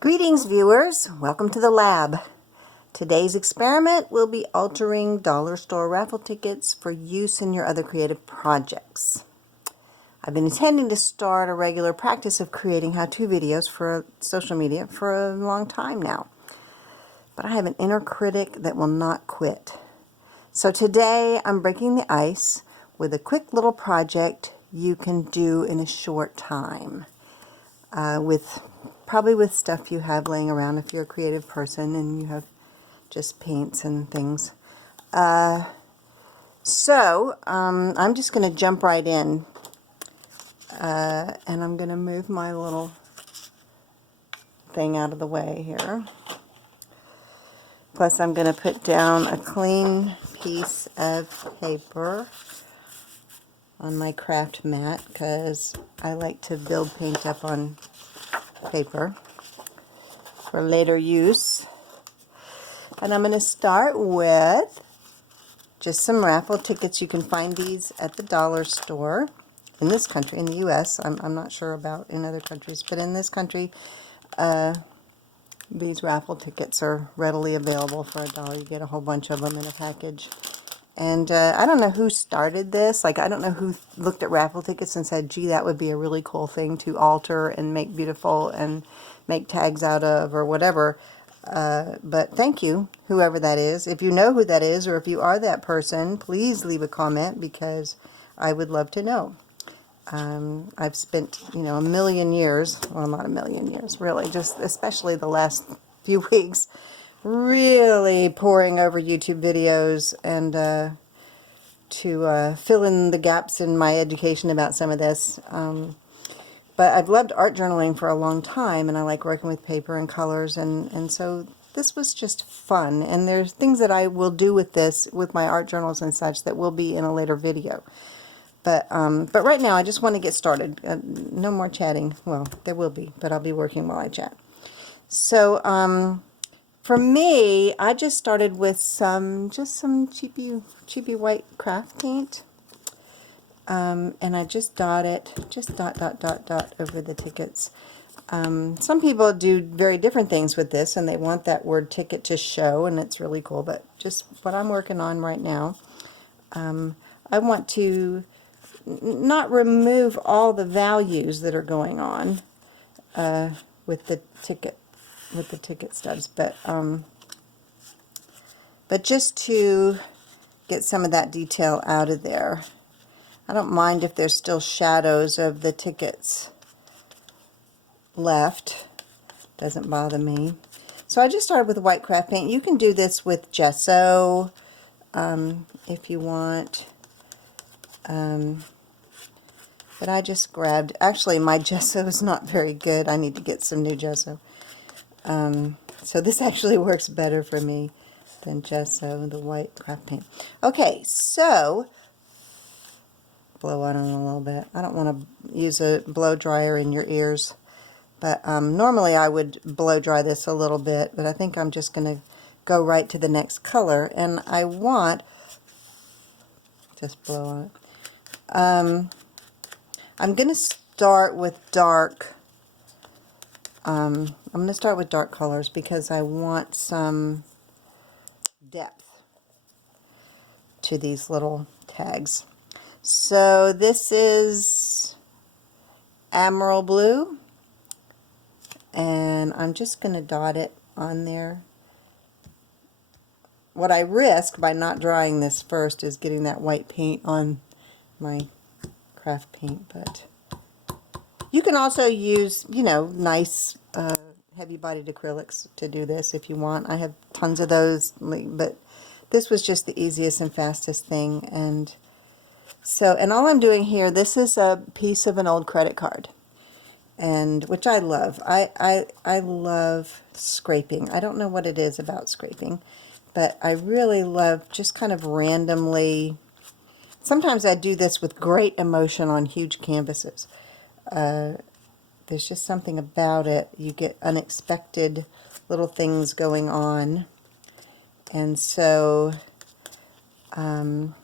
Greetings, viewers. Welcome to the lab. Today's experiment will be altering dollar store raffle tickets for use in your other creative projects. I've been intending to start a regular practice of creating how-to videos for social media for a long time now, but I have an inner critic that will not quit. So today I'm breaking the ice with a quick little project you can do in a short time. Probably with stuff you have laying around if you're a creative person and you have just paints and things. I'm just going to jump right in, and I'm going to move my little thing out of the way here. Plus I'm going to put down a clean piece of paper on my craft mat because I like to build paint up on paper for later use. And I'm going to start with just some raffle tickets. You can find these at the dollar store in this country, in the U.S. I'm not sure about in other countries, but in this country, these raffle tickets are readily available for $1. You get a whole bunch of them in a package. And I don't know who started this. Like, I don't know who looked at raffle tickets and said, gee, that would be a really cool thing to alter and make beautiful and make tags out of or whatever. But thank you, whoever that is. If you know who that is or if you are that person, please leave a comment because I would love to know. I've spent, a million years, well, not a million years, really, just especially the last few weeks, really poring over YouTube videos and to fill in the gaps in my education about some of this. But I've loved art journaling for a long time, and I like working with paper and colors, and so this was just fun. And there's things that I will do with this, with my art journals and such, that will be in a later video. But right now I just want to get started. No more chatting. Well, there will be, but I'll be working while I chat. So for me, I just started with some cheapy white craft paint. And I just dot over the tickets. Some people do very different things with this, and they want that word ticket to show, and it's really cool. But just what I'm working on right now, I want to not remove all the values that are going on with the ticket stubs, but just to get some of that detail out of there. I don't mind if there's still shadows of the tickets left. Doesn't bother me. So I just started with white craft paint. You can do this with gesso if you want. But I just grabbed, actually my gesso is not very good. I need to get some new gesso. So this actually works better for me than gesso, the white craft paint. Okay, so blow on it a little bit. I don't want to use a blow dryer in your ears, but normally I would blow dry this a little bit, but I think I'm just going to go right to the next color, and I want, just blow on it. I'm going to start with dark. I'm going to start with dark colors because I want some depth to these little tags. So this is Emerald Blue, and I'm just going to dot it on there. What I risk by not drying this first is getting that white paint on my craft paint, but you can also use, nice heavy-bodied acrylics to do this if you want. I have tons of those, but this was just the easiest and fastest thing. And so, and all I'm doing here, this is a piece of an old credit card, and which I love. I love scraping. I don't know what it is about scraping, but I really love just kind of randomly. Sometimes I do this with great emotion on huge canvases. There's just something about it. You get unexpected little things going on. And so, so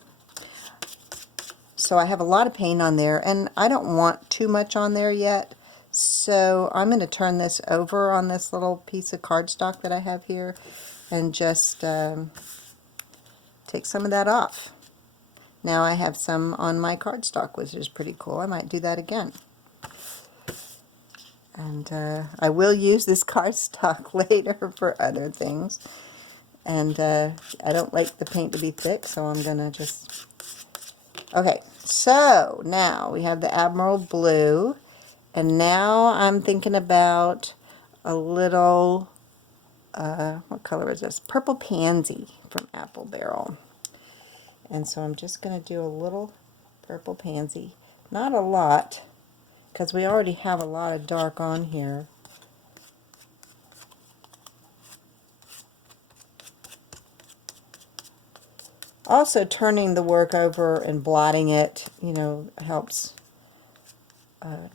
I have a lot of paint on there, and I don't want too much on there yet. So I'm going to turn this over on this little piece of cardstock that I have here and just take some of that off. Now I have some on my cardstock, which is pretty cool. I might do that again. And I will use this cardstock later for other things. And I don't like the paint to be thick, so I'm going to just... Okay, so now we have the Admiral Blue. And now I'm thinking about a little, what color is this? Purple Pansy from Apple Barrel. And so I'm just going to do a little Purple Pansy. Not a lot, because we already have a lot of dark on here. Also, turning the work over and blotting it, you know, helps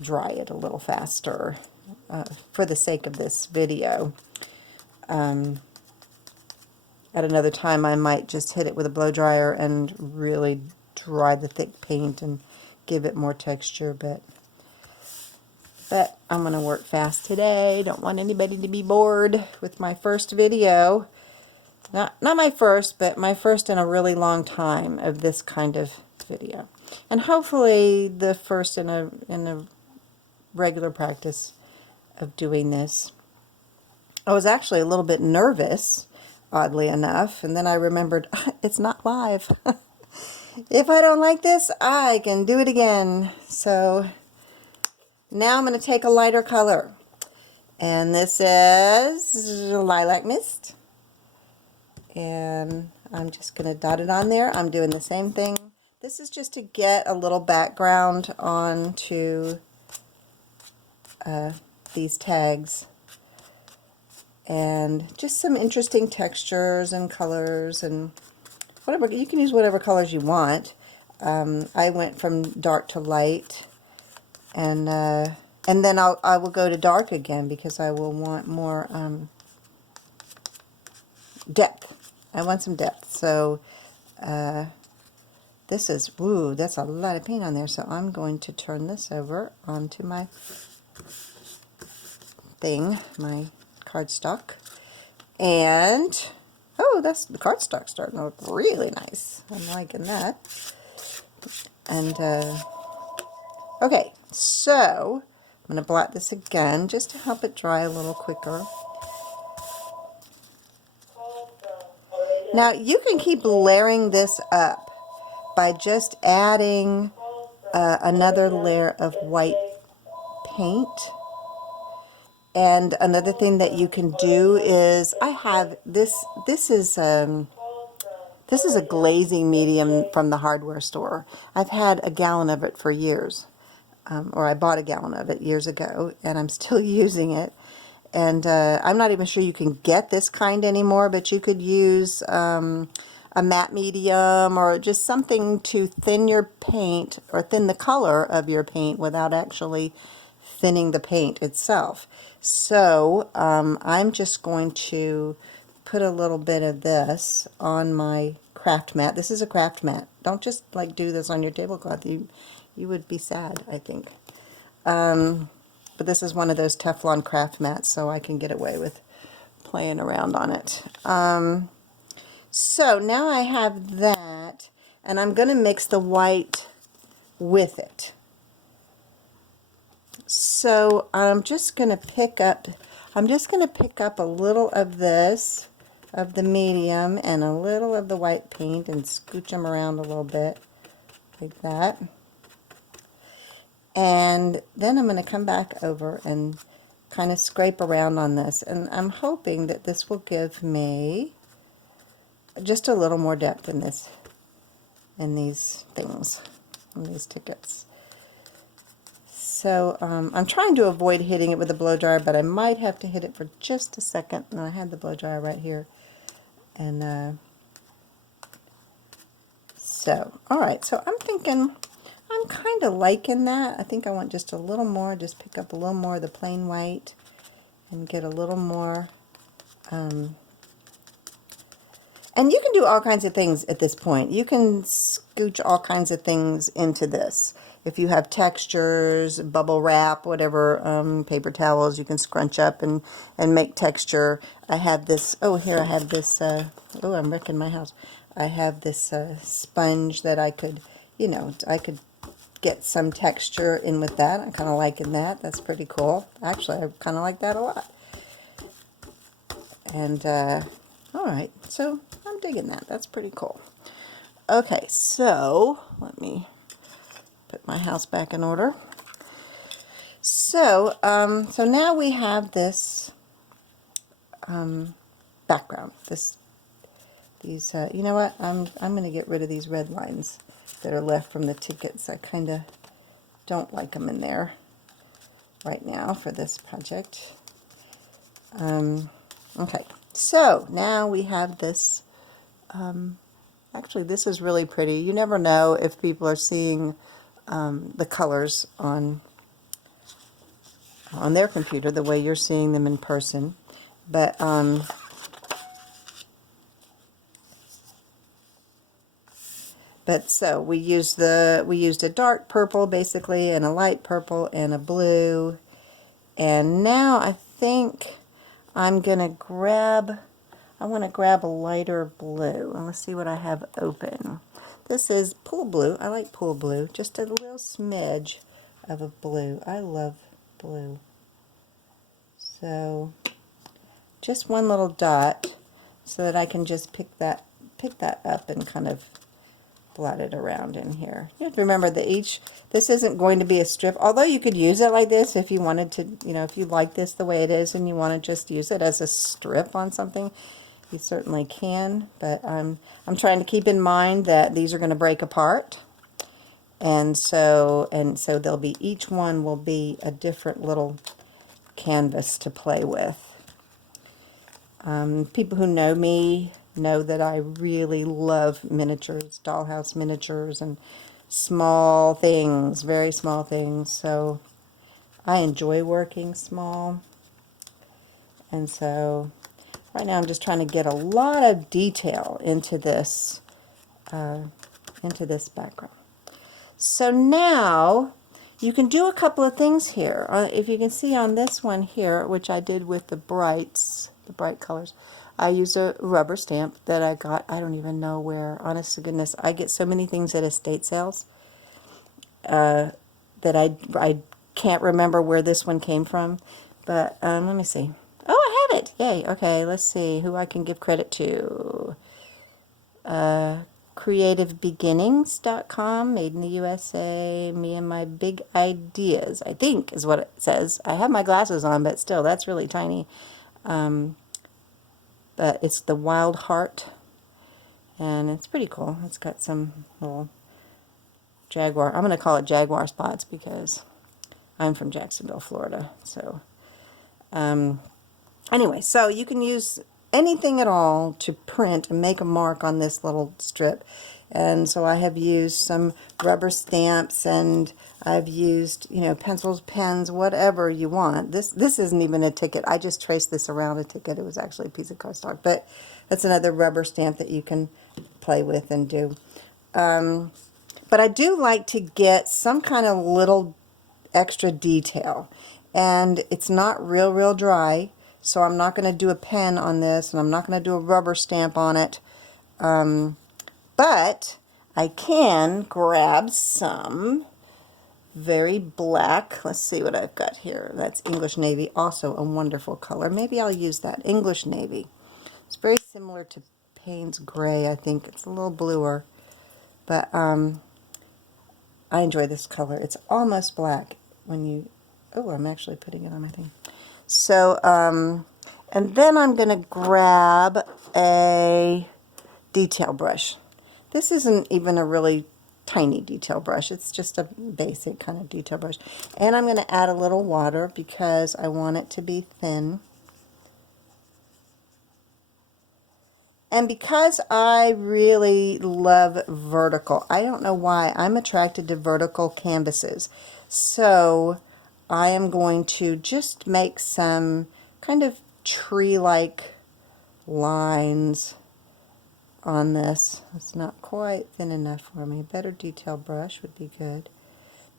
dry it a little faster for the sake of this video. At another time I might just hit it with a blow dryer and really dry the thick paint and give it more texture, but I'm going to work fast today. Don't want anybody to be bored with my first video. Not my first, but my first in a really long time of this kind of video. And hopefully the first in a regular practice of doing this. I was actually a little bit nervous, oddly enough, and then I remembered it's not live. If I don't like this, I can do it again. So now I'm going to take a lighter color, and this is Lilac Mist, and I'm just going to dot it on there. I'm doing the same thing. This is just to get a little background onto these tags, and just some interesting textures and colors, and whatever, you can use whatever colors you want. I went from dark to light, and then I will go to dark again because I will want more depth. I want some depth. So this is, ooh, that's a lot of paint on there. So I'm going to turn this over onto my thing, my cardstock, and oh, that's the cardstock starting to look really nice. I'm liking that. And okay, so I'm going to blot this again just to help it dry a little quicker. Now you can keep layering this up by just adding another layer of white paint. And another thing that you can do is, I have this. This is a glazing medium from the hardware store. I've had a gallon of it for years, or I bought a gallon of it years ago, and I'm still using it. And I'm not even sure you can get this kind anymore, but you could use a matte medium or just something to thin your paint or thin the color of your paint without actually thinning the paint itself. So I'm just going to put a little bit of this on my craft mat. This is a craft mat. Don't just like do this on your tablecloth. You would be sad, I think. But this is one of those Teflon craft mats, so I can get away with playing around on it. So now I have that, and I'm going to mix the white with it. So I'm just going to pick up a little of this, of the medium, and a little of the white paint, and scooch them around a little bit, like that. And then I'm going to come back over and kind of scrape around on this, and I'm hoping that this will give me just a little more depth in this, in these things, in these tickets. So I'm trying to avoid hitting it with a blow dryer, but I might have to hit it for just a second. And I had the blow dryer right here. And so, all right, so I'm thinking, I'm kind of liking that. I think I want just a little more, just pick up a little more of the plain white and get a little more. And you can do all kinds of things at this point. You can scooch all kinds of things into this. if you have textures, bubble wrap, whatever, paper towels, you can scrunch up and make texture. I have this, oh, here I have this, oh, I'm wrecking my house. I have this sponge that I could, you know, I could get some texture in with that. I'm kind of liking that. That's pretty cool. Actually, I kind of like that a lot. And, all right, so I'm digging that. That's pretty cool. Okay, so let me put my house back in order. So, so now we have this background. These, you know what? I'm going to get rid of these red lines that are left from the tickets. I kind of don't like them in there right now for this project. Okay, so now we have this. Actually, this is really pretty. You never know if people are seeing the colors on their computer the way you're seeing them in person. But so we used a dark purple basically, and a light purple and a blue. And now I think I'm gonna grab, I want to grab a lighter blue. And let's see what I have open. This is pool blue. I like pool blue. Just a little smidge of a blue. I love blue. So just one little dot so that I can just pick that up and kind of blot it around in here. You have to remember that this isn't going to be a strip, although you could use it like this if you wanted to, you know, if you like this the way it is and you want to just use it as a strip on something, you certainly can. But I'm trying to keep in mind that these are going to break apart, and so they'll be, each one will be a different little canvas to play with. People who know me know that I really love miniatures, dollhouse miniatures, and small things, very small things. So I enjoy working small. And so right now I'm just trying to get a lot of detail into this background. So now you can do a couple of things here. If you can see on this one here, which I did with the bright colors, I used a rubber stamp that I got, I don't even know where, honest to goodness. I get so many things at estate sales that I can't remember where this one came from. But let me see. Oh, I have it. Yay. Okay, let's see who I can give credit to. CreativeBeginnings.com, made in the USA, me and my big ideas, I think is what it says. I have my glasses on, but still, that's really tiny. But it's the Wild Heart, and it's pretty cool. It's got some little jaguar, I'm going to call it jaguar spots because I'm from Jacksonville, Florida. So anyway, so you can use anything at all to print and make a mark on this little strip. And so I have used some rubber stamps, and I've used, you know, pencils, pens, whatever you want. This isn't even a ticket. I just traced this around a ticket. It was actually a piece of cardstock, but that's another rubber stamp that you can play with and do. But I do like to get some kind of little extra detail, and it's not real dry, so I'm not going to do a pen on this, and I'm not going to do a rubber stamp on it. But I can grab some very black, let's see what I've got here. That's English Navy, also a wonderful color. Maybe I'll use that, English Navy. It's very similar to Payne's Gray, I think. It's a little bluer, but I enjoy this color. It's almost black when you, oh, I'm actually putting it on my thing. So, and then I'm going to grab a detail brush. This isn't even a really tiny detail brush. It's just a basic kind of detail brush. And I'm going to add a little water because I want it to be thin. And because I really love vertical, I don't know why, I'm attracted to vertical canvases. So I am going to just make some kind of tree-like lines on this. It's not quite thin enough for me. A better detail brush would be good.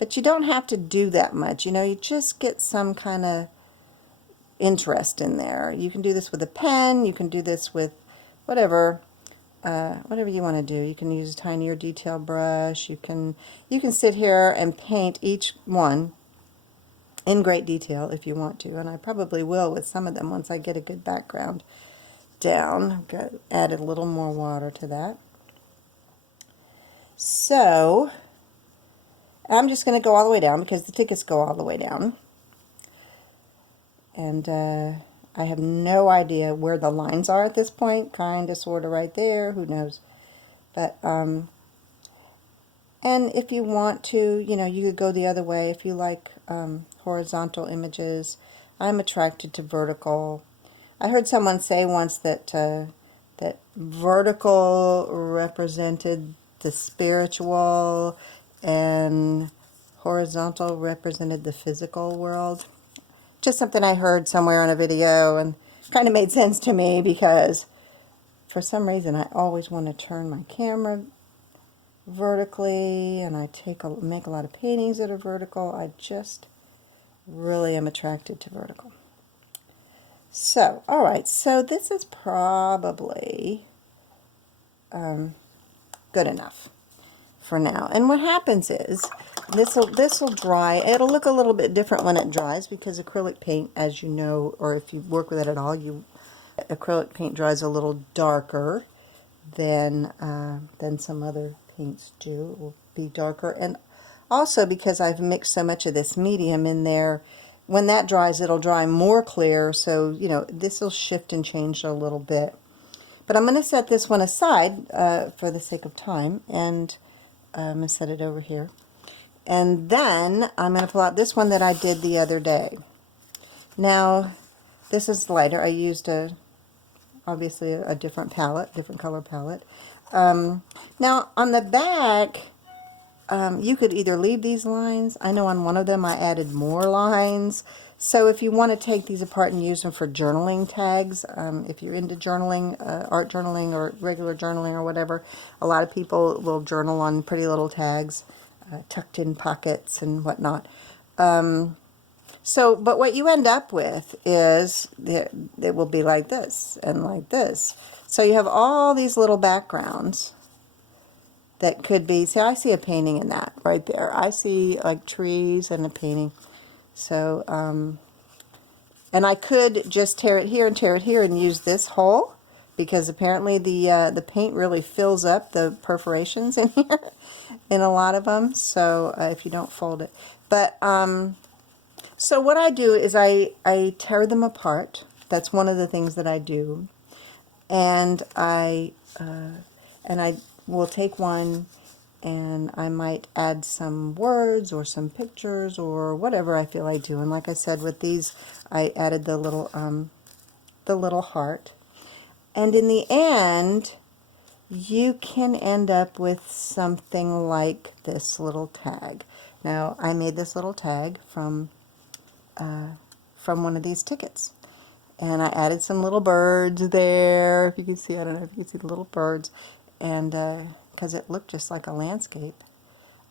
But you don't have to do that much. You know, you just get some kind of interest in there. You can do this with a pen. You can do this with whatever whatever you want to do. You can use a tinier detail brush. You can sit here and paint each one in great detail if you want to, and I probably will with some of them once I get a good background down. I've got added a little more water to that. So I'm just going to go all the way down because the tickets go all the way down. And I have no idea where the lines are at this point. Kind of, sort of right there. Who knows? But, and if you want to, you know, you could go the other way if you like horizontal images. I'm attracted to vertical. I heard someone say once that that vertical represented the spiritual and horizontal represented the physical world. Just something I heard somewhere on a video, and kind of made sense to me because for some reason I always want to turn my camera vertically, and I make a lot of paintings that are vertical. I just really am attracted to vertical. So, all right, so this is probably good enough for now. And what happens is this will dry. It'll look a little bit different when it dries because acrylic paint, as you know, or if you work with it at all, acrylic paint dries a little darker than some other paints do. It will be darker, and also because I've mixed so much of this medium in there, when that dries, it'll dry more clear. So, you know, this will shift and change a little bit. But I'm going to set this one aside for the sake of time, and I'm going to set it over here. And then I'm going to pull out this one that I did the other day. Now, this is lighter. I used obviously a different palette, different color palette. Now, on the back, you could either leave these lines. I know on one of them I added more lines. So if you want to take these apart and use them for journaling tags, if you're into journaling, art journaling or regular journaling or whatever, a lot of people will journal on pretty little tags, tucked in pockets and whatnot. But what you end up with is it will be like this and like this. So you have all these little backgrounds that could be, see, I see a painting in that right there. I see like trees and a painting. So, and I could just tear it here and tear it here and use this hole, because apparently the paint really fills up the perforations in here in a lot of them. So if you don't fold it, but so what I do is I tear them apart. That's one of the things that I do, and I will take one and I might add some words or some pictures or whatever I feel like doing. Like I said, with these, I added the little heart. And in the end, you can end up with something like this little tag. Now, I made this little tag from one of these tickets. And I added some little birds there. If you can see, I don't know if you can see the little birds. And because it looked just like a landscape.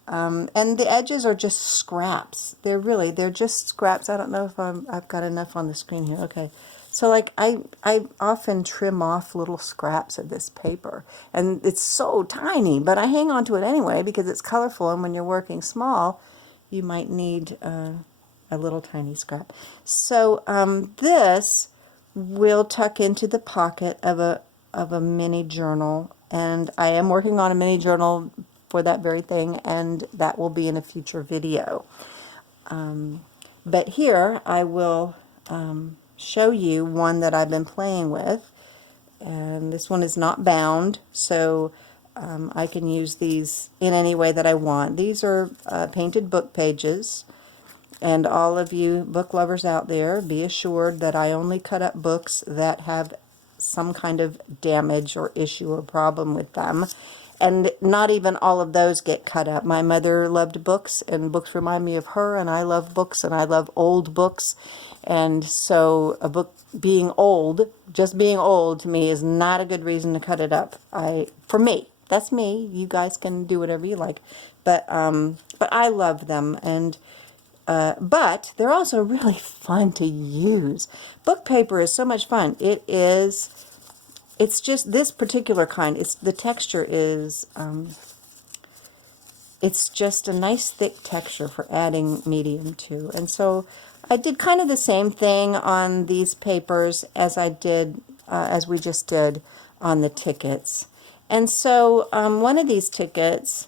And the edges are just scraps. They're just scraps. I don't know if I've got enough on the screen here. Okay. So like I often trim off little scraps of this paper. And it's so tiny, but I hang on to it anyway because it's colorful. And when you're working small, you might need a little tiny scrap. So this will tuck into the pocket of a mini journal. And I am working on a mini journal for that very thing, and that will be in a future video. But here I will show you one that I've been playing with. And this one is not bound, so I can use these in any way that I want. These are painted book pages. And all of you book lovers out there, be assured that I only cut up books that have some kind of damage or issue or problem with them. And not even all of those get cut up. My mother loved books, and books remind me of her, and I love books, and I love old books. And so a book being old, just being old to me, is not a good reason to cut it up. For me, that's me. You guys can do whatever you like. but I love them, and but they're also really fun to use. Book paper is so much fun. It's just this particular kind. The texture is, it's just a nice thick texture for adding medium to. And so I did kind of the same thing on these papers as I did, as we just did on the tickets. And so one of these tickets,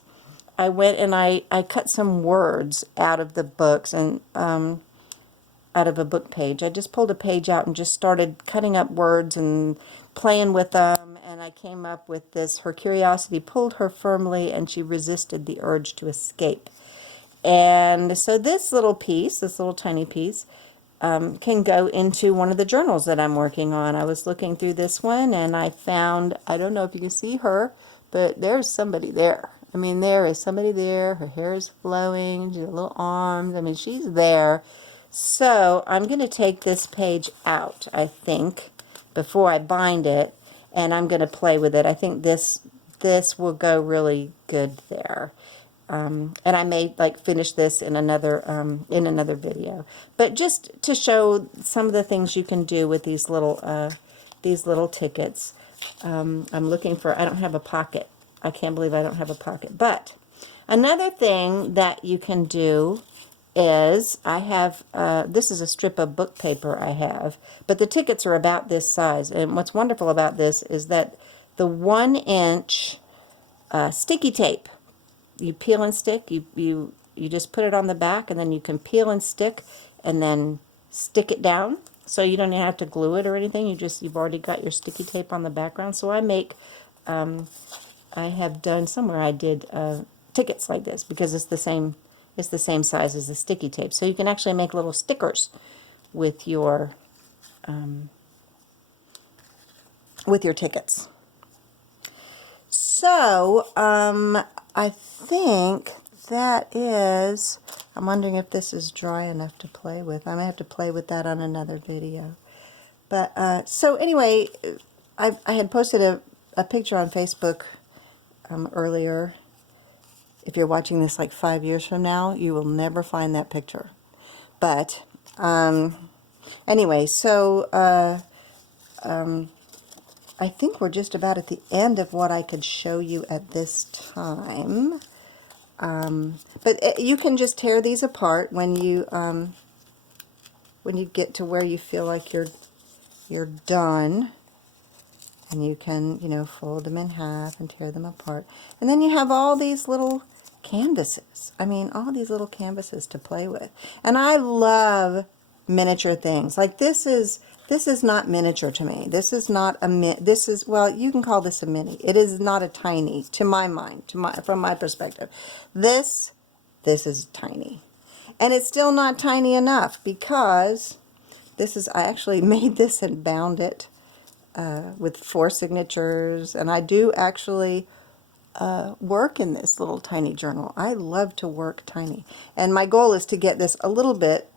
I went and I cut some words out of the books and out of a book page. I just pulled a page out and just started cutting up words and playing with them, and I came up with this: her curiosity pulled her firmly and she resisted the urge to escape. And so this little piece, this little tiny piece, can go into one of the journals that I'm working on. I was looking through this one and I found, I don't know if you can see her, but there's somebody there. I mean, there is somebody there. Her hair is flowing. She's got little arms. I mean, she's there. So I'm going to take this page out, I think, before I bind it, and I'm going to play with it. I think this will go really good there. And I may finish this in another video. But just to show some of the things you can do with these little tickets. I'm looking for, I don't have a pocket. I can't believe I don't have a pocket. But another thing that you can do is, I have, this is a strip of book paper I have, but the tickets are about this size. And what's wonderful about this is that the 1-inch sticky tape, you peel and stick, you just put it on the back, and then you can peel and stick and then stick it down. So you don't have to glue it or anything. You've already got your sticky tape on the background. So I make, I have done somewhere, I did tickets like this because it's the same size as the sticky tape. So you can actually make little stickers with your tickets. So I think that is, I'm wondering if this is dry enough to play with. I may have to play with that on another video. But so anyway, I had posted a picture on Facebook earlier. If you're watching this 5 years from now, you will never find that picture. But anyway, so I think we're just about at the end of what I could show you at this time. But you can just tear these apart when you get to where you feel like you're done. And you can, fold them in half and tear them apart. And then you have all these little canvases. I mean, all these little canvases to play with. And I love miniature things. Like this is not miniature to me. This is not a well, you can call this a mini. It is not a tiny, to my mind, from my perspective. This is tiny. And it's still not tiny enough because I actually made this and bound it with 4 signatures, and I do actually work in this little tiny journal. I love to work tiny, and my goal is to get this a little bit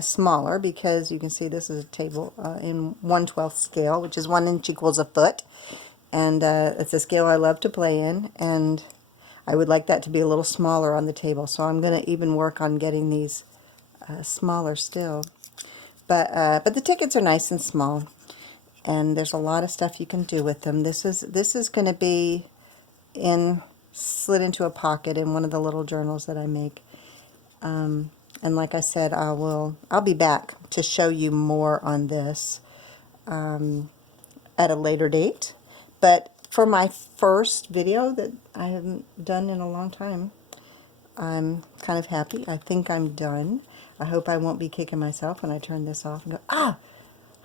smaller, because you can see this is a table in 1/12 scale, which is 1 inch equals a foot, and it's a scale I love to play in, and I would like that to be a little smaller on the table, so I'm going to even work on getting these smaller still. But the tickets are nice and small, and there's a lot of stuff you can do with them. This is going to be slid into a pocket in one of the little journals that I make. And like I said, I'll be back to show you more on this at a later date. But for my first video that I haven't done in a long time, I'm kind of happy. I think I'm done. I hope I won't be kicking myself when I turn this off and go, I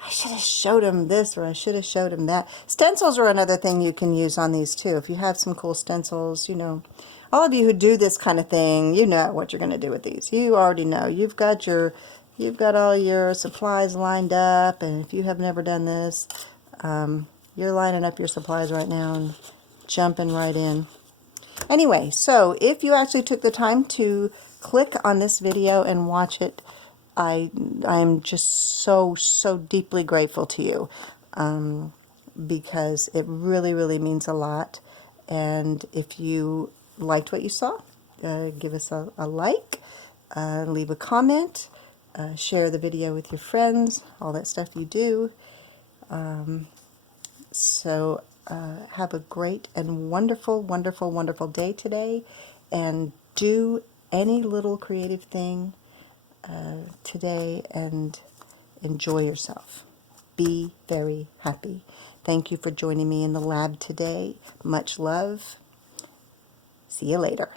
should have showed him this, or I should have showed him that. Stencils are another thing you can use on these too. If you have some cool stencils, all of you who do this kind of thing, you know what you're going to do with these. You already know. You've got all your supplies lined up, and if you have never done this, you're lining up your supplies right now and jumping right in. Anyway, so if you actually took the time to click on this video and watch it, I'm just so deeply grateful to you, because it really, really means a lot. And if you liked what you saw, give us a like, leave a comment, share the video with your friends, all that stuff you do. So have a great and wonderful, wonderful, wonderful day today, and do any little creative thing today and enjoy yourself. Be very happy. Thank you for joining me in the lab today. Much love. See you later.